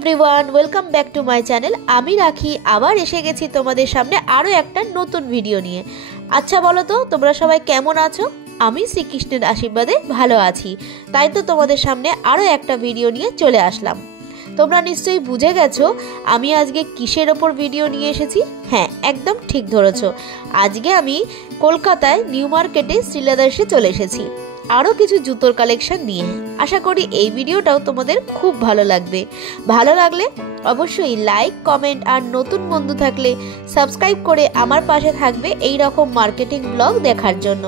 Everyone, welcome back to my channel. আমি রাখি আবার এসে গেছি তোমাদের সামনে আরও একটা নতুন ভিডিও নিয়ে। আচ্ছা বলো তো, তোমরা সবাই কেমন আছো? আমি শ্রীকৃষ্ণের আশীর্বাদে ভালো আছি, তাই তো তোমাদের সামনে আরও একটা ভিডিও নিয়ে চলে আসলাম। তোমরা নিশ্চয়ই বুঝে গেছো আমি আজকে কিসের ওপর ভিডিও নিয়ে এসেছি। হ্যাঁ, একদম ঠিক ধরেছো। আজকে আমি কলকাতায় নিউ মার্কেটে শ্রীলেদার্সে চলে এসেছি আরও কিছু জুতোর কালেকশন নিয়ে। আশা করি এই ভিডিওটাও তোমাদের খুব ভালো লাগবে। ভালো লাগলে অবশ্যই লাইক, কমেন্ট আর নতুন বন্ধু থাকলে সাবস্ক্রাইব করে আমার পাশে থাকবে এই রকম মার্কেটিং ব্লগ দেখার জন্য।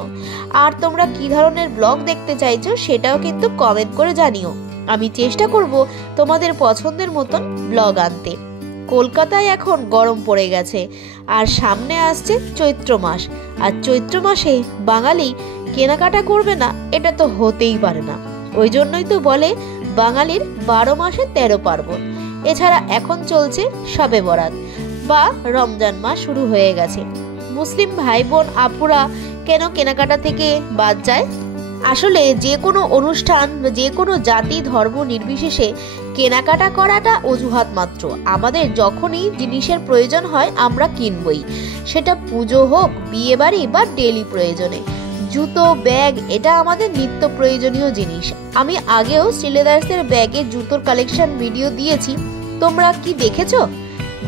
আর তোমরা কী ধরনের ব্লগ দেখতে চাইছো সেটাও কিন্তু কমেন্ট করে জানিও। আমি চেষ্টা করব তোমাদের পছন্দের মতন ব্লগ আনতে। কলকাতায় এখন গরম পড়ে গেছে আর সামনে আসছে চৈত্র মাস। আর চৈত্র মাসে বাঙালি কেনাকাটা করবে না, এটা তো হতেই পারে না। ওই জন্যই তো বলে বাঙালির 12 মাসে 13 পার্বণ। এছাড়া এখন চলছে শবে বরাত বা রমজান মাস শুরু হয়ে গেছে। মুসলিম ভাই বোন আপুরা কেন কেনাকাটা থেকে বাদ যায়? আসলে যে কোনো অনুষ্ঠান, যে কোনো জাতি ধর্ম নির্বিশেষে কেনাকাটা করাটা অজুহাত মাত্র। আমাদের যখনই জিনিসের প্রয়োজন হয় আমরা কিনবই, সেটা পুজো হোক, বিয়ে বাড়ি বা ডেইলি প্রয়োজনে। জুতো, ব্যাগ এটা আমাদের নিত্য প্রয়োজনীয় জিনিস। আমি আগেও শ্রীলেদার্সের ব্যাগে জুতোর কালেকশন ভিডিও দিয়েছি, তোমরা কি দেখেছো?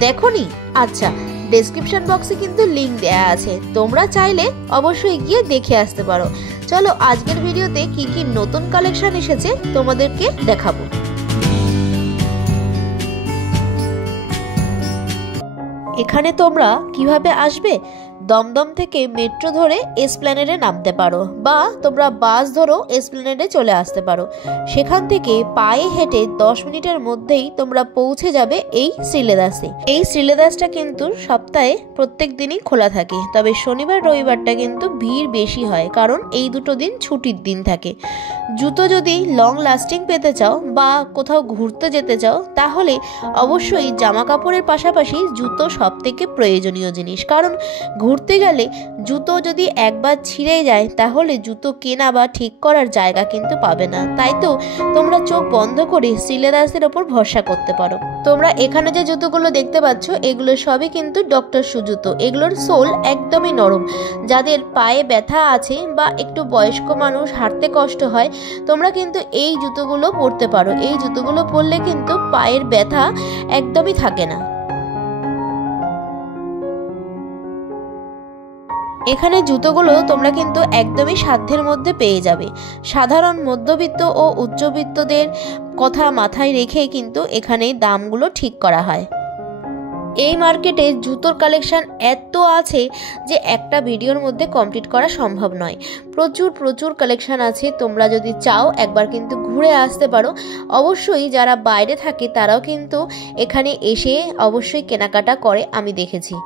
দেখোনি? আচ্ছা, ডেসক্রিপশন বক্সে কিন্তু লিংক দেয়া আছে, তোমরা চাইলে অবশ্যই গিয়ে দেখে আসতে পারো। চলো আজকের ভিডিওতে কি কি নতুন কালেকশন এসেছে তোমাদেরকে দেখাবো। এখানে তোমরা কিভাবে আসবে? দমদম থেকে মেট্রো ধরে এসপ্ল্যানেডে নামতে পারো, বা তোমরা বাস ধরো এসপ্ল্যানেডে চলে আসতে পারো। সেখান থেকে পায়ে হেঁটে 10 মিনিটের মধ্যেই তোমরা পৌঁছে যাবে এই শ্রীলেদার্সে। এই শ্রীলেদার্সটা কিন্তু সপ্তাহে প্রত্যেক দিনই খোলা থাকে, তবে শনিবার রবিবারটা কিন্তু ভিড় বেশি হয়, কারণ এই দুটো দিন ছুটির দিন থাকে। জুতো যদি লং লাস্টিং পেতে চাও বা কোথাও ঘুরতে যেতে চাও, তাহলে অবশ্যই জামা কাপড়ের পাশাপাশি জুতো সব থেকে প্রয়োজনীয় জিনিস। কারণ ঘুরতে গেলে জুতো যদি একবার ছিঁড়ে যায় তাহলে জুতো কেনা বা ঠিক করার জায়গা কিন্তু পাবে না। তাই তো তোমরা চোখ বন্ধ করে শ্রীলেদার্সের ওপর ভরসা করতে পারো। তোমরা এখানে যে জুতোগুলো দেখতে পাচ্ছ এগুলো সবই কিন্তু ডক্টর শু জুতো। এগুলোর সোল একদমই নরম। যাদের পায়ে ব্যথা আছে বা একটু বয়স্ক মানুষ, হাঁটতে কষ্ট হয়, তোমরা কিন্তু এই জুতোগুলো পরতে পারো। এই জুতোগুলো পরলে কিন্তু পায়ের ব্যথা একদমই থাকে না। এখানে জুতোগুলো তোমরা কিন্তু একদমই সাধ্যের মধ্যে পেয়ে যাবে। সাধারণ মধ্যবিত্ত ও উচ্চবিত্তদের কথা মাথায় রেখে কিন্তু এখানে দামগুলো ঠিক করা হয়। এই মার্কেটে জুতোর কালেকশন এত আছে যে একটা ভিডিওর মধ্যে কমপ্লিট করা সম্ভব নয়। প্রচুর কালেকশন আছে। তোমরা যদি চাও একবার কিন্তু ঘুরে আসতে পারো। অবশ্যই যারা বাইরে থাকে তারাও কিন্তু এখানে এসে অবশ্যই কেনাকাটা করে, আমি দেখেছি।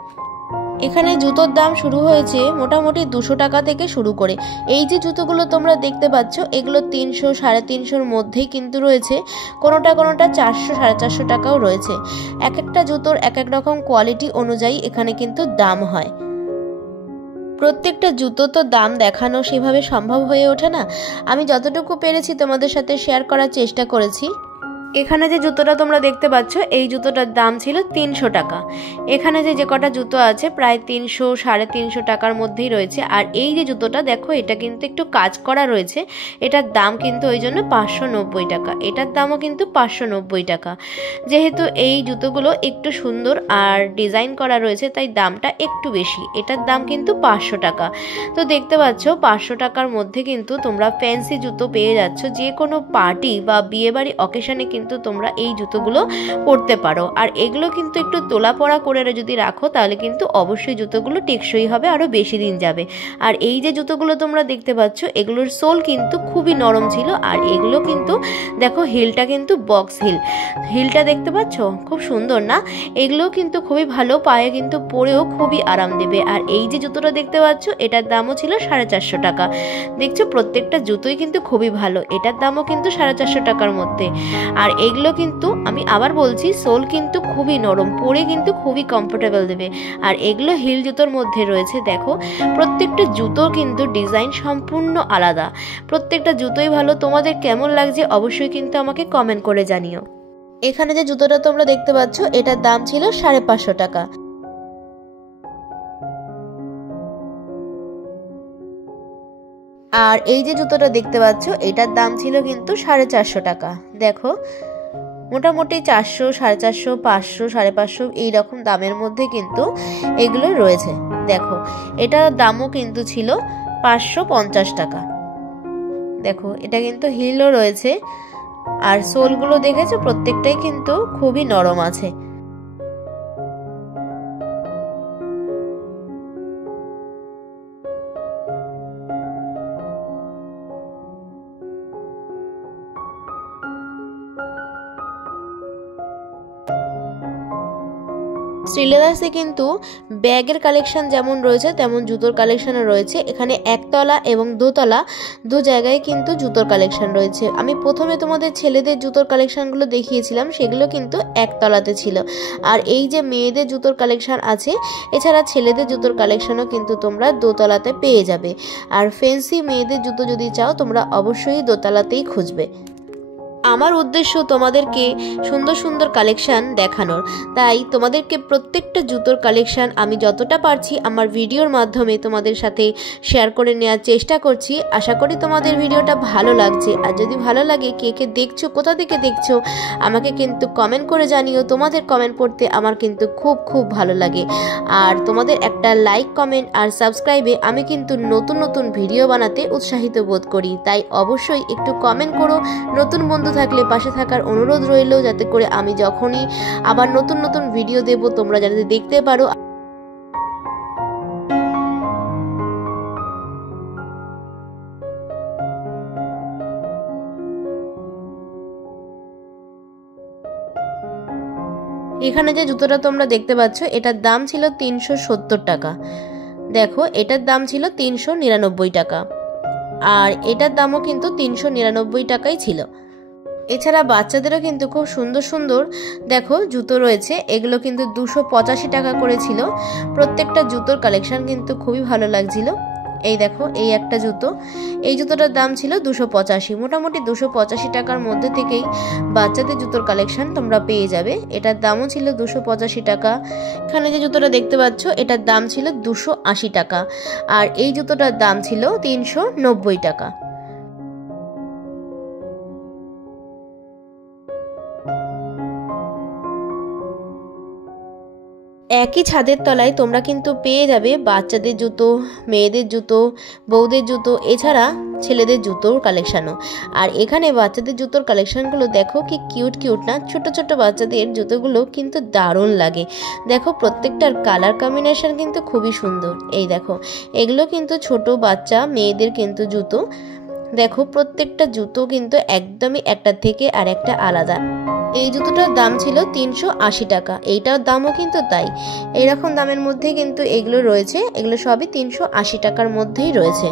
এখানে জুতোর দাম শুরু হয়েছে মোটামুটি 200 টাকা থেকে শুরু করে। এই যে জুতোগুলো তোমরা দেখতে পাচ্ছ এগুলো 300, 350-র মধ্যেই কিন্তু রয়েছে। কোনোটা 400, 450 টাকাও রয়েছে। এক একটা জুতোর এক এক রকম কোয়ালিটি অনুযায়ী এখানে কিন্তু দাম হয়। প্রত্যেকটা জুতো তো দাম দেখানো সেভাবে সম্ভব হয়ে ওঠে না। আমি যতটুকু পেরেছি তোমাদের সাথে শেয়ার করার চেষ্টা করেছি। এখানে যে জুতোটা তোমরা দেখতে পাচ্ছ এই জুতোটার দাম ছিল 300 টাকা। এখানে যে কটা জুতো আছে প্রায় 300, 350 টাকার মধ্যেই রয়েছে। আর এই যে জুতোটা দেখো, এটা কিন্তু একটু কাজ করা রয়েছে, এটার দাম কিন্তু ওই জন্য 590 টাকা। এটার দামও কিন্তু 590 টাকা। যেহেতু এই জুতোগুলো একটু সুন্দর আর ডিজাইন করা রয়েছে তাই দামটা একটু বেশি। এটার দাম কিন্তু 500 টাকা। তো দেখতে পাচ্ছ 500 টাকার মধ্যে কিন্তু তোমরা ফ্যান্সি জুতো পেয়ে যাচ্ছ। যে কোনো পার্টি বা বিয়েবাড়ি অকেশনে কিন্তু তোমরা এই জুতোগুলো পরতে পারো। আর এগুলো কিন্তু একটু তোলা পড়া করে যদি রাখো তাহলে কিন্তু অবশ্যই জুতোগুলো টেকসই হবে, আরো বেশি দিন যাবে। আর এই যে জুতোগুলো তোমরা দেখতে পাচ্ছ এগুলোর সোল কিন্তু খুবই নরম ছিল। আর এগুলো কিন্তু দেখো হিলটা কিন্তু বক্স হিলটা দেখতে পাচ্ছ, খুব সুন্দর না? এগুলো কিন্তু খুবই ভালো, পায়ে কিন্তু পরেও খুবই আরাম দেবে। আর এই যে জুতোটা দেখতে পাচ্ছ এটার দামও ছিল 450 টাকা। দেখছো প্রত্যেকটা জুতোই কিন্তু খুবই ভালো। এটার দামও কিন্তু 450 টাকার মধ্যে। আর এগুলো কিন্তু আমি আবার বলছি সোল কিন্তু খুবই নরম, পরে কিন্তু খুবই কমফোর্টেবল দেবে। আর এগুলো হিল জুতোর মধ্যে রয়েছে। দেখো প্রত্যেকটা জুতোর কিন্তু ডিজাইন সম্পূর্ণ আলাদা। প্রত্যেকটা জুতোই ভালো। তোমাদের কেমন লাগছে অবশ্যই কিন্তু আমাকে কমেন্ট করে জানিও। এখানে যে জুতোটা তোমরা দেখতে পাচ্ছ এটার দাম ছিল 550 টাকা। আর এই যে জুতোটা দেখতে পাচ্ছ এটার দাম ছিল কিন্তু 450 টাকা। দেখো মোটামুটি 400, 450, 500, 550 এইরকম দামের মধ্যে কিন্তু এগুলো রয়েছে। দেখো এটার দামও কিন্তু ছিল 550 টাকা। দেখো এটা কিন্তু হিলও রয়েছে, আর সোলগুলো দেখেছো প্রত্যেকটাই কিন্তু খুবই নরম আছে। শ্রীলেদার্সে কিন্তু ব্যাগের কালেকশন যেমন রয়েছে তেমন জুতোর কালেকশনও রয়েছে। এখানে একতলা এবং দোতলা দু জায়গায় কিন্তু জুতোর কালেকশন রয়েছে। আমি প্রথমে তোমাদের ছেলেদের জুতোর কালেকশনগুলো দেখিয়েছিলাম, সেগুলো কিন্তু একতলাতে ছিল। আর এই যে মেয়েদের জুতোর কালেকশন আছে, এছাড়া ছেলেদের জুতোর কালেকশনও কিন্তু তোমরা দোতলাতে পেয়ে যাবে। আর ফ্যান্সি মেয়েদের জুতো যদি চাও তোমরা অবশ্যই দোতলাতেই খুঁজবে। আমার উদ্দেশ্য তোমাদেরকে সুন্দর সুন্দর কালেকশান দেখানোর, তাই তোমাদেরকে প্রত্যেকটা জুতোর কালেকশান আমি যতটা পারছি আমার ভিডিওর মাধ্যমে তোমাদের সাথে শেয়ার করে নেওয়ার চেষ্টা করছি। আশা করি তোমাদের ভিডিওটা ভালো লাগছে। আর যদি ভালো লাগে কে কে দেখছো, কোথা থেকে দেখছো আমাকে কিন্তু কমেন্ট করে জানিও। তোমাদের কমেন্ট পড়তে আমার কিন্তু খুব খুব ভালো লাগে। আর তোমাদের একটা লাইক, কমেন্ট আর সাবস্ক্রাইবে আমি কিন্তু নতুন নতুন ভিডিও বানাতে উৎসাহিত বোধ করি। তাই অবশ্যই একটু কমেন্ট করো। নতুন বন্ধু থাকলে পাশে থাকার অনুরোধ রইল, যাতে করে আমি যখনই আবার নতুন নতুন ভিডিও দেব তোমরা যাতে দেখতে পারো। এখানে যে জুতোটা তোমরা দেখতে পাচ্ছ এটার দাম ছিল 370 টাকা। দেখো এটার দাম ছিল 399 টাকা, আর এটার দামও কিন্তু 399 টাকাই ছিল। এছাড়া বাচ্চাদেরও কিন্তু খুব সুন্দর সুন্দর দেখো জুতো রয়েছে, এগুলো কিন্তু 285 টাকা করে ছিল। প্রত্যেকটা জুতোর কালেকশন কিন্তু খুবই ভালো লাগছিল। এই দেখো এই একটা জুতো, এই জুতোটার দাম ছিল 285। মোটামুটি 285 টাকার মধ্যে থেকেই বাচ্চাদের জুতোর কালেকশন তোমরা পেয়ে যাবে। এটার দামও ছিল 285 টাকা। এখানে যে জুতোটা দেখতে পাচ্ছ এটার দাম ছিল 280 টাকা, আর এই জুতোটার দাম ছিল 390 টাকা। একই ছাদের তলায় তোমরা কিন্তু পেয়ে যাবে বাচ্চাদের জুতো, মেয়েদের জুতো, বউদের জুতো, এছাড়া ছেলেদের জুতোর কালেকশানও। আর এখানে বাচ্চাদের জুতোর কালেকশানগুলো দেখো কি কিউট কিউট না, ছোট ছোট বাচ্চাদের জুতোগুলো কিন্তু দারুণ লাগে। দেখো প্রত্যেকটার কালার কম্বিনেশন কিন্তু খুবই সুন্দর। এই দেখো এগুলো কিন্তু ছোট বাচ্চা মেয়েদের কিন্তু জুতো। দেখো প্রত্যেকটা জুতো কিন্তু একদমই একটা থেকে আর একটা আলাদা। এই জুতোটার দাম ছিল 380 টাকা, এইটার দামও কিন্তু তাই। এইরকম দামের মধ্যে কিন্তু এগুলো রয়েছে, এগুলো সবই 380 টাকার মধ্যেই রয়েছে।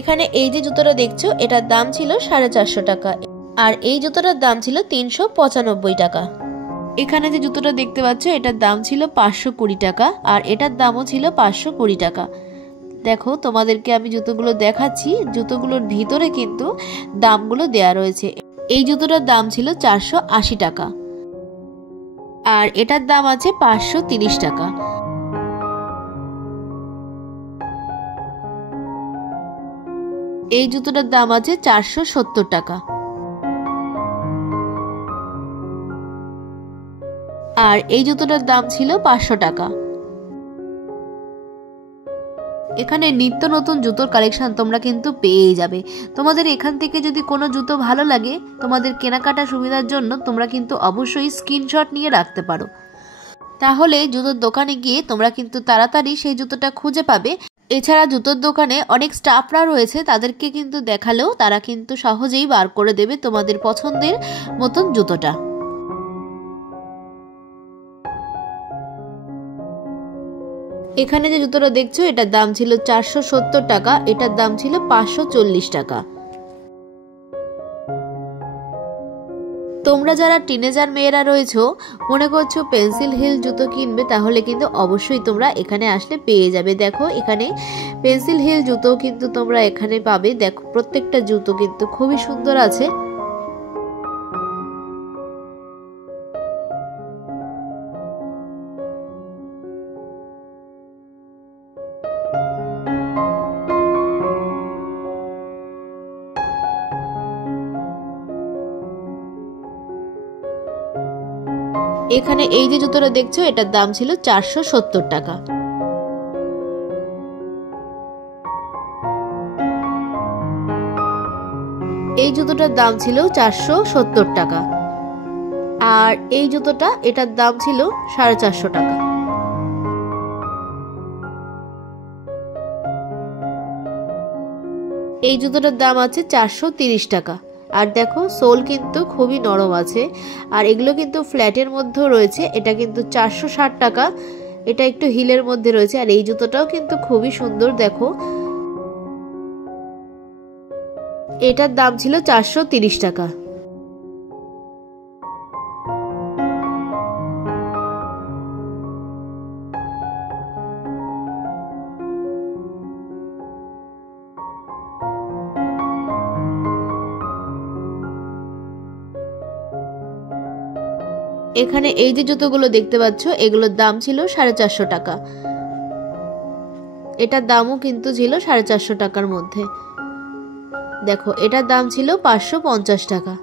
এখানে এই যে জুতোটা দেখছো এটার দাম ছিল 450 টাকা, আর এই জুতোটার দাম ছিল 395 টাকা। এখানে যে জুতোটা দেখতে পাচ্ছ এটার দাম ছিল 520 টাকা, আর এটার দামও ছিল 520 টাকা। দেখো তোমাদেরকে আমি জুতোগুলো দেখাচ্ছি, জুতোগুলোর ভিতরে কিন্তু দামগুলো দেয়া রয়েছে। এই জুতোটার দাম ছিল 480 টাকা, আর এটার দাম আছে 530 টাকা। এই জুতোটার দাম আছে 470 টাকা, আর এই জুতোটার দাম ছিল 500 টাকা। এখানে নিত্য নতুন জুতোর কালেকশন তোমরা কিন্তু পেয়েই যাবে। তোমাদের এখান থেকে যদি কোনো জুতো ভালো লাগে, তোমাদের কেনাকাটা সুবিধার জন্য তোমরা কিন্তু অবশ্যই স্ক্রিনশট নিয়ে রাখতে পারো। তাহলে জুতোর দোকানে গিয়ে তোমরা কিন্তু তাড়াতাড়ি সেই জুতোটা খুঁজে পাবে। এছাড়া জুতোর দোকানে অনেক স্টাফরা রয়েছে, তাদেরকে কিন্তু দেখালেও তারা কিন্তু সহজেই বার করে দেবে তোমাদের পছন্দের মতন জুতোটা। এখানে যে জুতোটা দেখছো এটার দাম ছিল 470 টাকা, এটার দাম ছিল 540 টাকা। তোমরা যারা টিনেজার মেয়েরা রয়েছো, মনে করছো পেন্সিল হিল জুতো কিনবে, তাহলে কিন্তু অবশ্যই তোমরা এখানে আসলে পেয়ে যাবে। দেখো এখানে পেন্সিল হিল জুতো কিন্তু তোমরা এখানে পাবে। দেখো প্রত্যেকটা জুতো কিন্তু খুবই সুন্দর আছে। এখানে এই যে জুতোটা দেখছো, এটার দাম ছিল 470 টাকা। এই জুতোটার দাম ছিল 470 টাকা। আর এই জুতোটা, এটার দাম ছিল 450 টাকা। এই জুতোটার দাম আছে 430 টাকা। আর দেখো সোল কিন্তু খুবই নরম আছে। আর এগুলো কিন্তু ফ্ল্যাটের মধ্যেও রয়েছে। এটা কিন্তু 460 টাকা। এটা একটু হিলের মধ্যে রয়েছে। আর এই জুতোটাও কিন্তু খুবই সুন্দর। দেখো এটার দাম ছিল 430 টাকা। এখানে এই যে জুতোগুলো দেখতে পাচ্ছ, এগুলোর দাম ছিল 450 টাকা। এটার দামও কিন্তু ছিল 450 টাকার মধ্যে। দেখো এটার দাম ছিল 550 টাকা।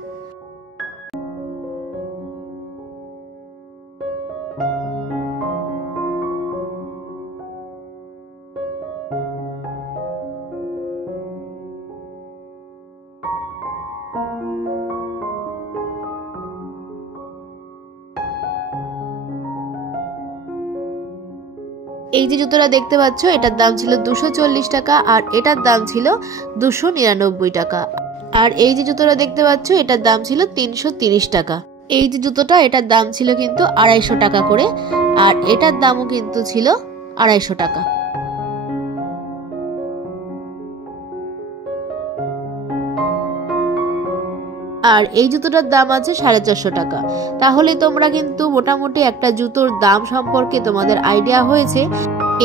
এই যে জুতোটা দেখতে পাচ্ছ, এটার দাম ছিল 240 টাকা। আর এটার দাম ছিল 299 টাকা। আর এই যে জুতোটা দেখতে পাচ্ছ, এটার দাম ছিল 330 টাকা। এই যে জুতোটা, এটার দাম ছিল কিন্তু 250 টাকা করে। আর এটার দামও কিন্তু ছিল 250 টাকা। আর এই জুতোটার দাম আছে 450 টাকা। তাহলে তোমরা কিন্তু মোটামুটি একটা জুতোর দাম সম্পর্কে তোমাদের আইডিয়া হয়েছে।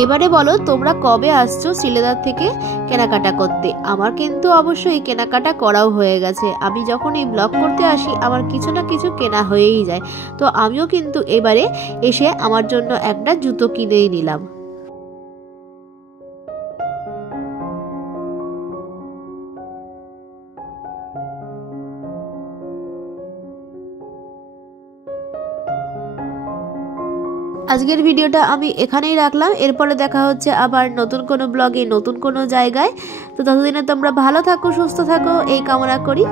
এবারে বলো তোমরা কবে আসছো শ্রীলেদার থেকে কেনাকাটা করতে। আমার কিন্তু অবশ্যই কেনাকাটা করাও হয়ে গেছে। আমি যখন এই ব্লগ করতে আসি, আমার কিছু না কিছু কেনা হয়েই যায়। তো আমিও কিন্তু এবারে এসে আমার জন্য একটা জুতো কিনেই নিলাম। আজকের ভিডিওটা আমি এখানেই রাখলাম। এরপরে দেখা হচ্ছে আবার নতুন কোনো ব্লগে, নতুন কোনো জায়গায়। তো ততদিনে তোমরা ভালো থাকো, সুস্থ থাকো, এই কামনা করি।